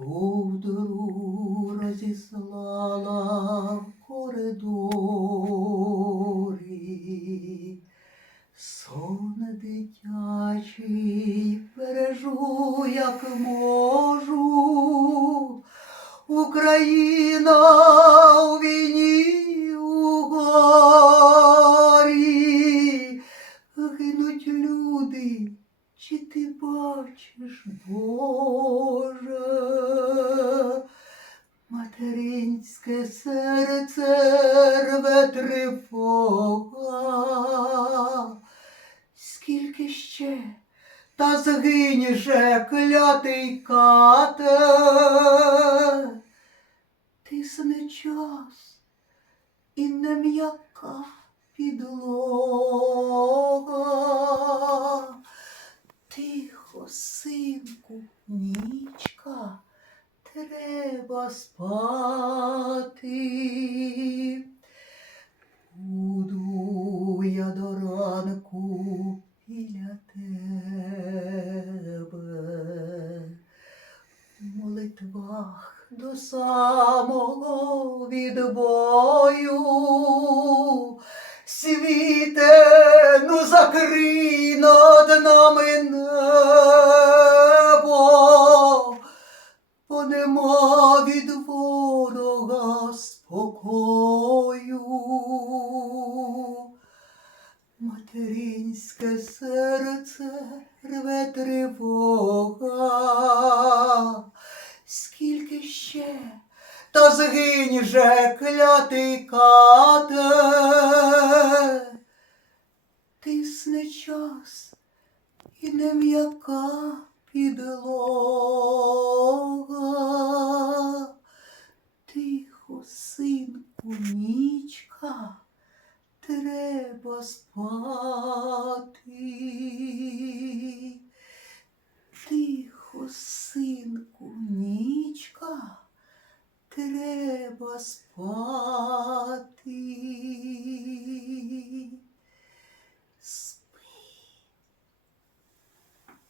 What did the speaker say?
Ковдру розіслала в коридорі, сон дитячий бережу, як можу. Україна у війні у чи ти бачиш, Боже, материнське серце рве тривога, скільки ще? Та згинь же клятий кате, тисне час і не м'яка підлога. Тихо, синку, нічка, треба спати. Буду я до ранку біля тебе. В молитвах до самого відбою. Світе, ну закрий над нами Материнське серце рве тривога, скільки ще? Та згинь же клятий кате, тисне час і не м'яка підлога. Тихо, синку, нічка, треба спати. Тихо, синку, нічка, треба спати.